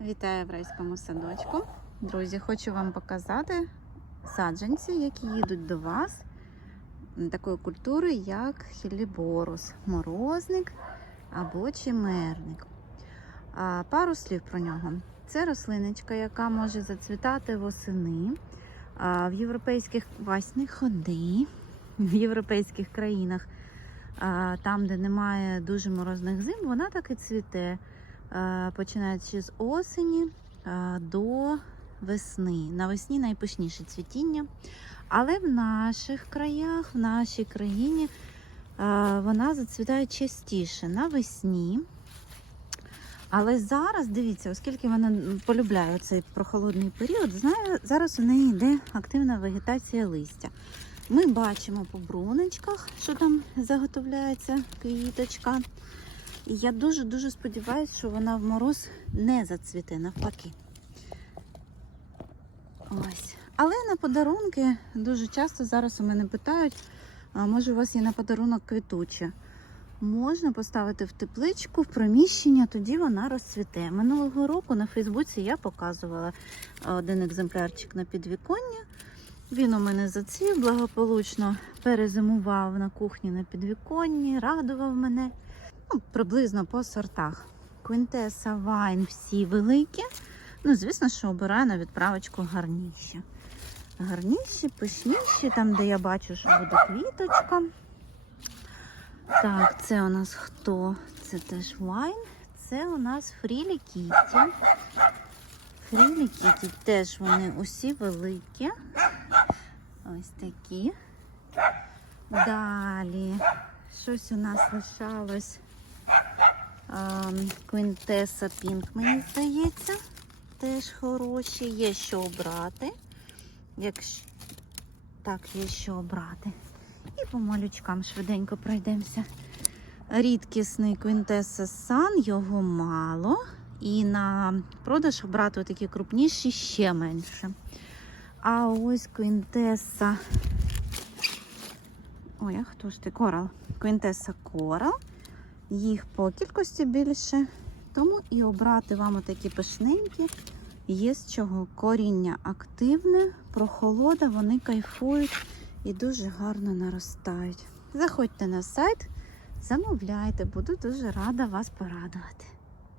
Вітаю в райському садочку. Друзі, хочу вам показати саджанці, які їдуть до вас такої культури, як хіліборус, морозник або чимерник. А, пару слів про нього. Це рослиночка, яка може зацвітати восени. А, в європейських васні ходи, в європейських країнах, а, там, де немає дуже морозних зим, вона так і цвіте починаючи з осені е, до весни. Навесні найпишніше цвітіння. Але в наших краях, в нашій країні, е, вона зацвітає частіше навесні. Але зараз, дивіться, оскільки вона полюбляє цей прохолодний період, зараз у неї йде активна вегетація листя. Ми бачимо по бруночках, що там заготовляється квіточка. І я дуже-дуже сподіваюся, що вона в мороз не зацвіте навпаки. Ось. Але на подарунки дуже часто зараз у мене питають, а може у вас є на подарунок квітуче. Можна поставити в тепличку, в приміщення, тоді вона розцвіте. Минулого року на Фейсбуці я показувала один екземплярчик на підвіконня. Він у мене зацвів, благополучно перезимував на кухні на підвіконні, радував мене ну, приблизно по сортах. Квінтеса Вайн всі великі. Ну, звісно, що обираю на відправочку гарніші. Гарніші, пишніші, там, де я бачу, що буде квіточка. Так, це у нас хто? Це теж вайн. Це у нас Фрілі Кітті. Фрілі Кітті теж вони усі великі. Ось такі. Далі. Щось у нас лишалось. Квінтеса Пінк, мені здається. Теж хороші. Є що обрати. Якщо... Так, є що обрати. І по малючкам швиденько пройдемося. Рідкісний Квінтеса Сан, його мало. І на продаж обрати такі крупніші ще менше. А ось Квінтеса. Ой, а хто ж ти? Корал. Квінтеса Корал. Їх по кількості більше. Тому і обрати вам такі пишненькі. Є з чого коріння активне, прохолода, вони кайфують і дуже гарно наростають. Заходьте на сайт, замовляйте, буду дуже рада вас порадувати.